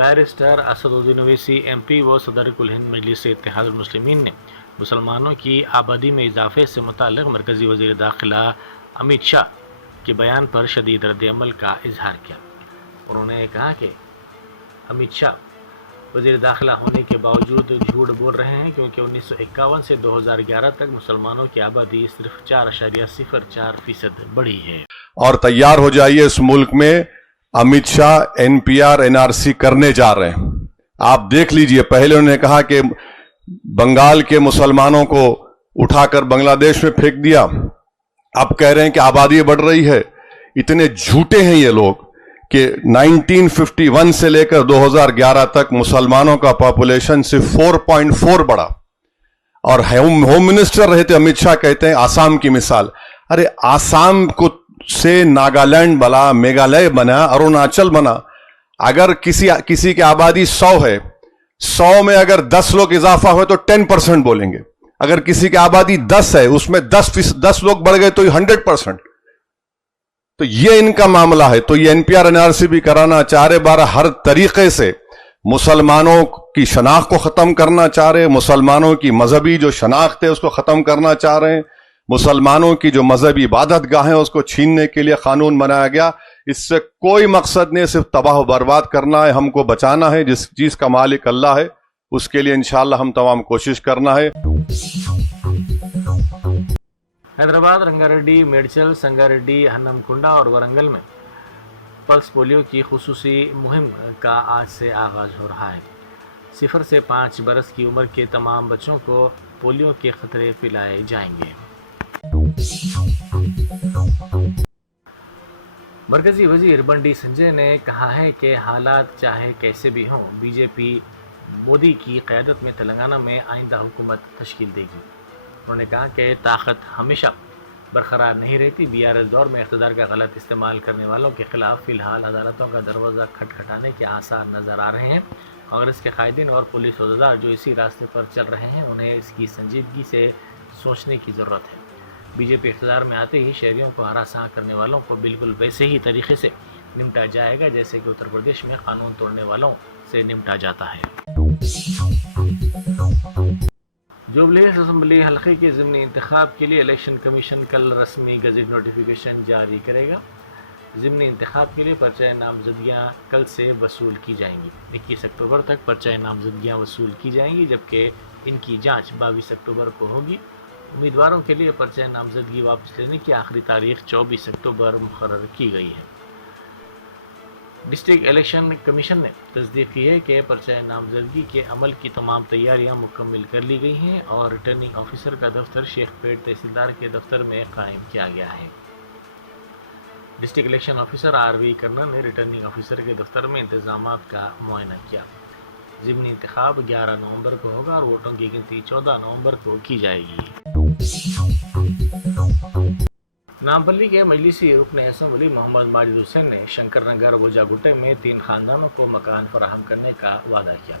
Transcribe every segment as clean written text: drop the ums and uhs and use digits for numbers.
Barrister Asaduddin Owaisi MP व सदर कुल हिंद मजलिस इत्तेहादुल मुस्लिमीन ने मुसलमानों की आबादी में इजाफे से मुताल्लिक़ मरकज़ी वज़ीर दाखिला अमित शाह के बयान पर शदीद रद्द-ए-अमल का इजहार किया। उन्होंने कहा कि अमित शाह वज़ीर दाखिला होने के बावजूद झूठ बोल रहे हैं, क्योंकि 1951 से 2011 तक मुसलमानों की आबादी सिर्फ 4.04% बढ़ी है। और तैयार हो जाइए, इस मुल्क में अमित शाह NPR NRC करने जा रहे हैं। आप देख लीजिए, पहले उन्होंने कहा कि बंगाल के मुसलमानों को उठाकर बांग्लादेश में फेंक दिया, अब कह रहे हैं कि आबादी बढ़ रही है। इतने झूठे हैं ये लोग कि 1951 से लेकर 2011 तक मुसलमानों का पॉपुलेशन सिर्फ 4.4 बढ़ा। और होम मिनिस्टर रहे थे अमित शाह, कहते हैं आसाम की मिसाल। अरे आसाम को से नागालैंड बना, मेघालय बना, अरुणाचल बना। अगर किसी की आबादी 100 है, 100 में अगर 10 लोग इजाफा हुए तो 10% बोलेंगे। अगर किसी की आबादी 10 है, उसमें 10 लोग बढ़ गए तो 100%। तो ये इनका मामला है। तो ये NPR NRC भी कराना चाह रहे, 12 हर तरीके से मुसलमानों की शनाख्त को खत्म करना चाह रहे, मुसलमानों की मजहबी जो शनाख्त है उसको खत्म करना चाह रहे हैं, मुसलमानों की जो मजहबी इबादत गाहें उसको छीनने के लिए कानून बनाया गया। इससे कोई मकसद नहीं, सिर्फ तबाह बर्बाद करना है, हमको बचाना है। जिस चीज का मालिक अल्लाह है, उसके लिए इंशाअल्लाह हम तमाम कोशिश करना है। हैदराबाद, रंगारेड्डी, मेडचल, संगारेड्डी, हन्नमकुंडा और वरंगल में पल्स पोलियो की खुसूसी मुहिम का आज से आगाज हो रहा है। 0 से 5 बरस की उम्र के तमाम बच्चों को पोलियो के खतरे पिलाए जाएंगे। मरकजी वजीर बंडी संजय ने कहा है कि हालात चाहे कैसे भी हों, बीजेपी मोदी की क़यादत में तेलंगाना में आइंदा हुकूमत तश्कील देगी। उन्होंने कहा कि ताकत हमेशा बरकरार नहीं रहती। BRS दौर में इक़्तिदार का गलत इस्तेमाल करने वालों के खिलाफ फ़िलहाल अदालतों का दरवाज़ा खटखटाने के आसार नज़र आ रहे हैं। कांग्रेस के कायदीन और पुलिस अहदेदार जो इसी रास्ते पर चल रहे हैं, उन्हें इसकी संजीदगी से सोचने की ज़रूरत है। बीजेपी इक़्तिदार में आते ही शहरियों को हरासा करने वालों को बिल्कुल वैसे ही तरीके से निपटा जाएगा जैसे कि उत्तर प्रदेश में कानून तोड़ने वालों से निपटा जाता है। जुबली हिल्स असम्बली हल्के के ज़िमनी इंतखाब के लिए इलेक्शन कमीशन कल रस्मी गज़ट नोटिफिकेशन जारी करेगा। ज़िमनी इंतखाब के लिए पर्चा नामज़दगियाँ कल से वसूल की जाएंगी। 21 अक्टूबर तक पर्चा नामज़दगियाँ वसूल की जाएंगी, जबकि इनकी जांच 22 अक्टूबर को होगी। उम्मीदवारों के लिए पर्चा नामज़दगी वापस लेने की आखिरी तारीख 24 अक्टूबर मुकर्रर की गई है। डिस्ट्रिक्ट इलेक्शन कमीशन ने तस्दीक की है कि पर्चा नामज़दगी के अमल की तमाम तैयारियां मुकम्मल कर ली गई हैं और रिटर्निंग ऑफिसर का दफ्तर शेखपेट तहसीलदार के दफ्तर में कायम किया गया है। District election officer RV colonel ने रिटर्निंग ऑफिसर के दफ्तर में इंतजामात का मुआयना किया। ज़िमनी इंतखाब 11 नवंबर को होगा और वोटों की गिनती 14 नवंबर को की जाएगी। नामपल्ली के मजलिसी रुकन असम्बली मोहम्मद माजिद हुसैन ने शंकर नगर बोजागुट्टे में 3 खानदानों को मकान फराहम करने का वादा किया।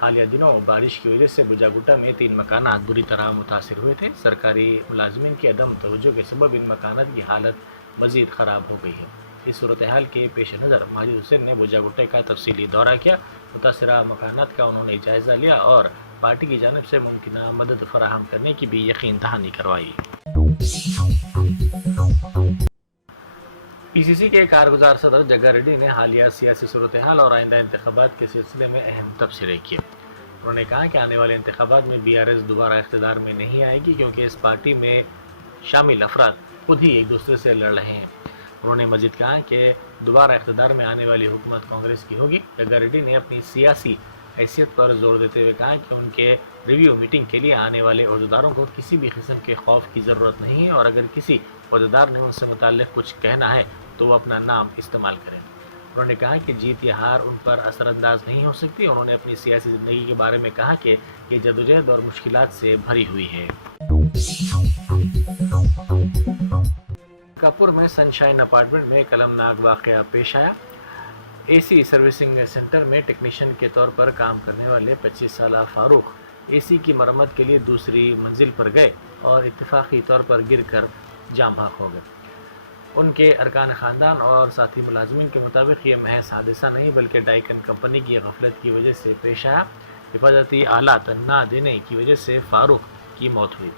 हालिया दिनों बारिश की वजह से बोजागुट्टा में 3 मकानात बुरी तरह मुतासिर हुए थे। सरकारी मुलाजमीन की अदम तवज्जो के सबब इन मकानात की हालत मज़ीद ख़राब हो गई है। इस सूरत हाल के पेश नज़र माजिद हुसैन ने बोजागुट्टे का तफसीली दौरा किया। मुतासिरा मकानात का उन्होंने जायज़ा लिया और पार्टी की जानिब से मुमकिन मदद फराहम करने की भी यकीन दहानी करवाई। PCC के कारगुजार सदर जग्गा रेड्डी ने हालिया सियासी सूरत हाल और आइंदा इंतखाबात के सिलसिले में अहम तबसरे किए। उन्होंने कहा कि आने वाले इंतखाबात में BRS दोबारा इख्तिदार में नहीं आएगी, क्योंकि इस पार्टी में शामिल अफराद खुद ही एक दूसरे से लड़ रहे हैं। उन्होंने मजीद कहा कि दोबारा इख्तिदार में आने वाली हुकूमत कांग्रेस की होगी। जग्गा रेड्डी ने अपनी सियासी हैसियत पर जोर देते हुए कहा कि उनके रिव्यू मीटिंग के लिए आने वाले अहदेदारों को किसी भी किस्म के खौफ की ज़रूरत नहीं है और अगर किसी अहदेदार ने उनसे मुताल्लिक़ कुछ कहना है तो वो अपना नाम इस्तेमाल करें। उन्होंने कहा कि जीत या हार उन पर असरअंदाज नहीं हो सकती। उन्होंने अपनी सियासी ज़िंदगी के बारे में कहा कि ये जदोजहद और मुश्किलात से भरी हुई है। कापुर में सनशाइन अपार्टमेंट में कलमनाक वाक़या पेश आया। AC सर्विसिंग सेंटर में टेक्नीशियन के तौर पर काम करने वाले 25 साला फारूक AC की मरम्मत के लिए दूसरी मंजिल पर गए और इत्तेफाकी तौर पर गिरकर जाम बहक हो गए। ان کے ارکان خاندان اور ساتھی ملازمین کے مطابق یہ محض حادثہ نہیں بلکہ ڈائکن کمپنی کی غفلت کی وجہ سے پیش آیا۔ حفاظتی آلات نہ دینے کی وجہ سے فاروق کی موت ہوئی۔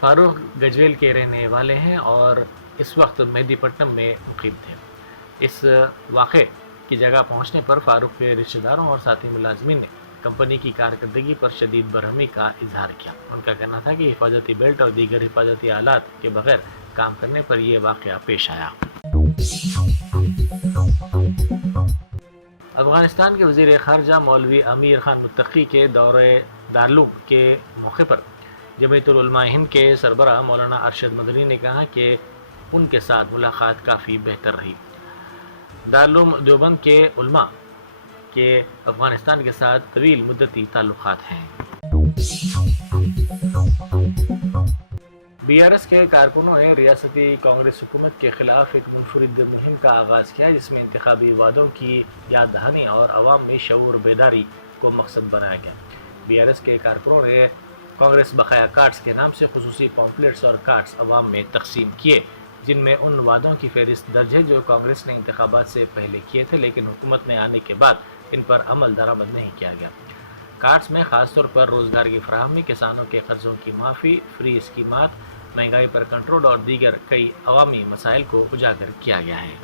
فاروق گجویل کے رہنے والے ہیں اور اس وقت مہدی پٹنم میں مقیم تھے۔ اس واقعے کی جگہ پہنچنے پر فاروق کے رشتہ داروں اور ساتھی ملازمین نے کمپنی کی کارکردگی پر شدید برہمی کا اظہار کیا۔ ان کا کہنا تھا کہ حفاظتی بیلٹ اور دیگر حفاظتی آلات کے بغیر کام کرنے پر یہ واقعہ پیش آیا۔ افغانستان کے وزیر خارجہ مولوی امیر خان متقی کے دورہ دارالعلوم کے موقع پر جمعیت العلماء ہند کے سربراہ مولانا ارشد مدنی نے کہا کہ ان کے ساتھ ملاقات کافی بہتر رہی۔ دارالعلوم دیوبند کے علماء کے افغانستان کے ساتھ طویل مدتی تعلقات ہیں۔ بی آر ایس کے کارکنوں نے ریاستی کانگریس حکومت کے خلاف ایک منفرد مہم کا آغاز کیا جس میں انتخابی وعدوں کی یاد دہانی اور عوام میں شعور بیداری کو مقصد بنایا گیا۔ بی آر ایس کے کارکنوں نے کانگریس بقایا کارڈز کے نام سے خصوصی پامفلیٹس اور کارڈز عوام میں تقسیم کیے جن میں ان وعدوں کی فہرست درج ہے جو کانگریس نے انتخابات سے پہلے کیے تھے لیکن حکومت میں آنے کے بعد ان پر عمل درآمد نہیں کیا گیا۔ کارڈز میں خاص طور پر روزگار کی فراہمی، کسانوں کے قرضوں کی معافی، فری اسکیمات، مہنگائی پر کنٹرول اور دیگر کئی عوامی مسائل کو اجاگر کیا گیا ہے۔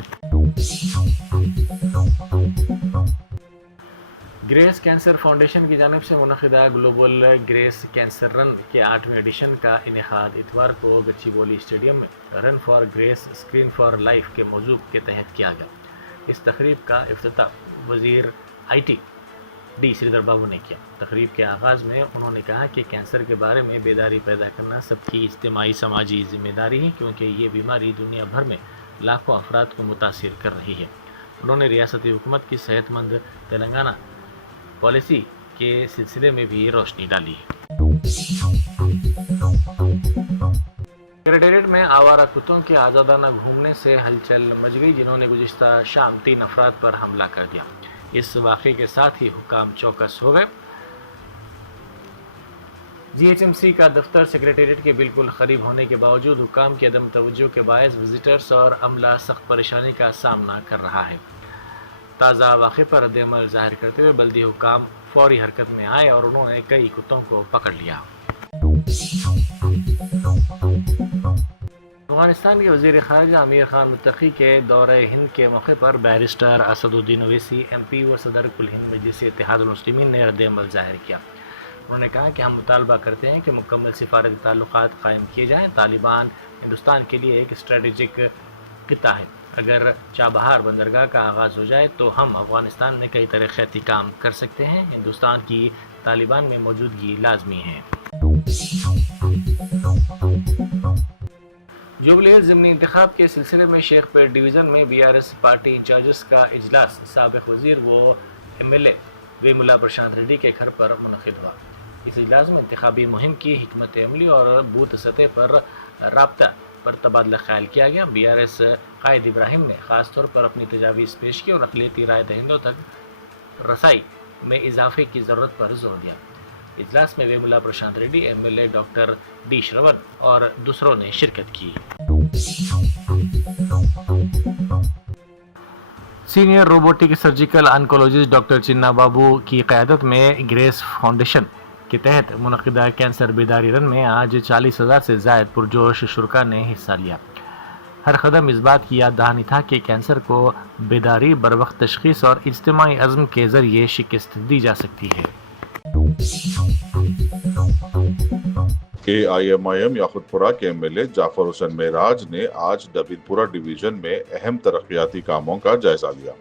گریس کینسر فاؤنڈیشن کی جانب سے منعقدہ گلوبل گریس کینسر رن کے 8ویں ایڈیشن کا انعقاد اتوار کو گچی بولی اسٹیڈیم میں run for grace screen for life کے موضوع کے تحت کیا گیا۔ اس تقریب کا افتتاح وزیر آئی ٹی ڈی سریدر بابو نے کیا۔ تقریب کے آغاز میں انہوں نے کہا کہ کینسر کے بارے میں بیداری پیدا کرنا سب کی اجتماعی سماجی ذمہ داری ہے کیونکہ یہ بیماری دنیا بھر میں لاکھوں افراد کو متاثر کر رہی ہے۔ انہوں نے ریاستی حکومت کی صحت مند تلنگانہ پالیسی کے سلسلے میں بھی روشنی ڈالی۔ سکریٹریٹ میں آوارہ کتوں کے آزادانہ گھومنے سے ہلچل مچ گئی جنہوں نے گزشتہ شام 3 افراد پر حملہ کر دیا۔ اس واقعے کے ساتھ ہی حکام چوکس ہو گئے۔ جی ایچ ایم سی کا دفتر سکریٹریٹ کے بالکل قریب ہونے کے باوجود حکام کی عدم توجہ کے باعث وزٹرز اور عملہ سخت پریشانی کا سامنا کر رہا ہے۔ تازہ واقعے پر رد عمل ظاہر کرتے ہوئے بلدی حکام فوری حرکت میں آئے اور انہوں نے کئی کتوں کو پکڑ لیا۔ افغانستان کے وزیر خارجہ امیر خان متقی کے دورہ ہند کے موقع پر بیرسٹر اسد الدین اویسی ایم پی و صدر کل ہند مجلس اتحاد المسلمین نے رد عمل ظاہر کیا۔ انہوں نے کہا کہ ہم مطالبہ کرتے ہیں کہ مکمل سفارتی تعلقات قائم کیے جائیں۔ طالبان ہندوستان کے لیے ایک اسٹریٹجک خطہ ہے۔ اگر چابہار بندرگاہ کا آغاز ہو جائے تو ہم افغانستان میں کئی ترقیاتی کام کر سکتے ہیں۔ ہندوستان کی طالبان میں موجودگی لازمی ہے۔ جوبلی ہلز ضمنی انتخاب کے سلسلے میں شیخ پیٹ ڈویژن میں B R S party incharges کا اجلاس سابق وزیر و M L A Vemula Prashanth Reddy کے گھر پر منعقد ہوا۔ اس اجلاس میں انتخابی مہم کی حکمت عملی اور بوتھ سطح پر رابطہ پر تبادلہ خیال کیا گیا۔ بی آر ایس قائد ابراہیم نے خاص طور پر اپنی تجاویز پیش کی اور اقلیتی رائے دہندوں تک رسائی میں اضافے کی ضرورت پر زور دیا۔ اجلاس میں Vemula Prashanth Reddy, M L A doctor D Shravan اور دوسروں نے شرکت کی۔ Senior robotic surgical oncologist doctor Chinna Babu کی قیادت میں گریس فاؤنڈیشن کے تحت منعقدہ کینسر بیداری رن میں آج 40,000 سے زائد پرجوش شرکاء نے حصہ لیا۔ ہر قدم اس بات کی یاد دہانی تھا کہ کینسر کو بیداری، بروقت تشخیص اور اجتماعی عزم کے ذریعے شکست دی جا سکتی ہے۔ AIMIM یاقوت پورہ کے ایم ایل اے جعفر حسین معراج نے آج ڈبیل پورہ ڈویژن میں اہم ترقیاتی کاموں کا جائزہ لیا۔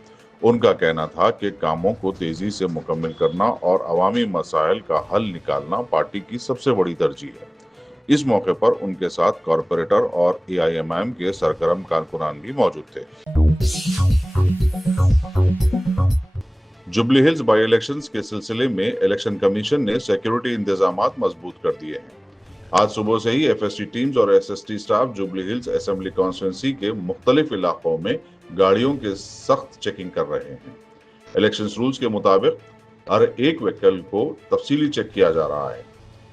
ان کا کہنا تھا کہ کاموں کو تیزی سے مکمل کرنا اور عوامی مسائل کا حل نکالنا پارٹی کی سب سے بڑی ترجیح ہے۔ اس موقع پر ان کے ساتھ کارپوریٹر اور AIMIM کے سرگرم کارکنان بھی موجود تھے۔ جوبلی ہلز بائی الیکشنز کے سلسلے میں الیکشن کمیشن نے سیکیورٹی انتظامات مضبوط کر دیے ہیں۔ آج صبح سے ہی ایف ایس ٹی ٹیمز اور S S T staff jubilee Hills assembly constituency کے مختلف علاقوں میں گاڑیوں کے سخت چیکنگ کر رہے ہیں۔ الیکشن رولز کے مطابق ہر ایک وہیکل کو تفصیلی چیک کیا جا رہا ہے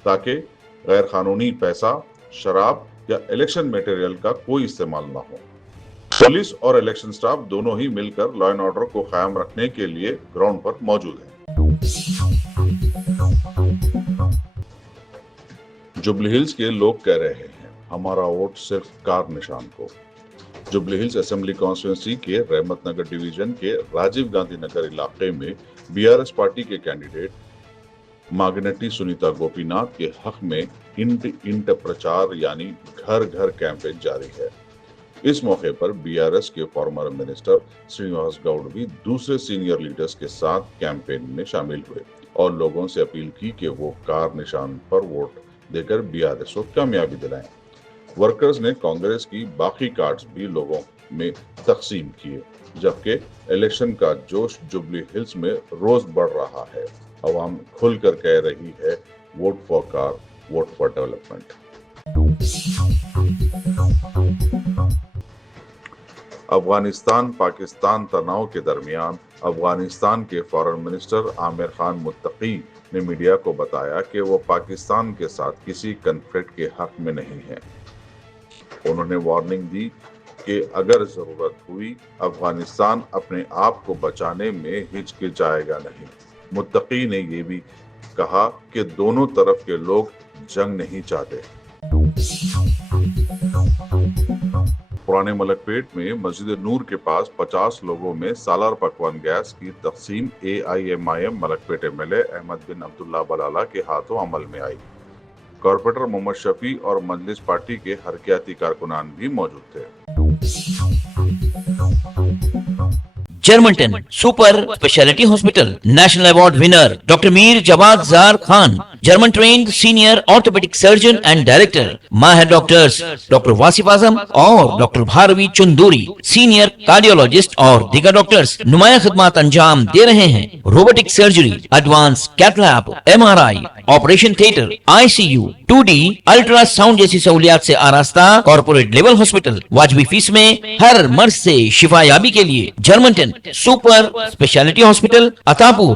تاکہ غیر قانونی پیسہ، شراب یا الیکشن میٹیریل کا کوئی استعمال نہ ہو۔ पुलिस और इलेक्शन स्टाफ दोनों ही मिलकर लॉ एंड ऑर्डर को कायम रखने के लिए ग्राउंड पर मौजूद हैं। जुबली हिल्स के लोग कह रहे हैं, हमारा वोट सिर्फ कार निशान को। जुबली हिल्स असेंबली कॉन्स्टिट्यूंसी के रहमत नगर डिवीजन के राजीव गांधी नगर इलाके में बीआरएस पार्टी के कैंडिडेट मागनटी सुनीता गोपीनाथ के हक में इंट प्रचार यानी घर घर कैंपेन जारी है। इस मौके पर बीआरएस के फॉर्मर मिनिस्टर श्रीनिवास गौड़ भी दूसरे सीनियर लीडर्स के साथ कैंपेन में शामिल हुए और लोगों से अपील की कि वो कार निशान पर वोट देकर बीआरएस को कामयाबी दिलाएं। वर्कर्स ने कांग्रेस की बाकी कार्ड्स भी लोगों में तकसीम किए, जबकि इलेक्शन का जोश जुबली हिल्स में रोज बढ़ रहा है। अवाम खुलकर कह रही है, vote for car, vote for development. Afghanistan Pakistan तनाव के दरमियान अफगानिस्तान के फॉरेन मिनिस्टर आमिर खान मुत्तकी ने मीडिया को बताया कि वो पाकिस्तान के साथ किसी कन्फ्लिक्ट के हक में नहीं है। उन्होंने वार्निंग दी कि अगर जरूरत हुई अफगानिस्तान अपने आप को बचाने में हिचकिचाएगा नहीं। मुत्तकी ने ये भी कहा कि दोनों तरफ के लोग जंग नहीं चाहते। पुराने मलकपेट में मस्जिद नूर के पास 50 लोगों में सालार पकवान गैस की तकसीम AIMIM मलकपेट MLA अहमद बिन अब्दुल्ला बलाला के हाथों अमल में आई। कॉर्पोरेटर मोहम्मद शफी और मजलिस पार्टी के हरकियाती कारकुनान भी मौजूद थे। Germanton super speciality hospital national award winner doctor Mir Jawad Jar Khan, German trained senior orthopedic surgeon and director, माहिर डॉक्टर्स डॉक्टर वासिफ आजम और doctor Bharvi Chanduri, senior cardiologist और दीगर डॉक्टर्स नुमाया खिदमत अंजाम दे रहे हैं। Robotic surgery, advance cath lab, MRI, operation theatre, ICU, 2D ultrasound जैसी सहूलियात से आरास्ता कॉर्पोरेट लेवल हॉस्पिटल। वाजबी फीस में हर मर्ज से शिफायाबी के लिए Germanton super speciality hospital, Attapur.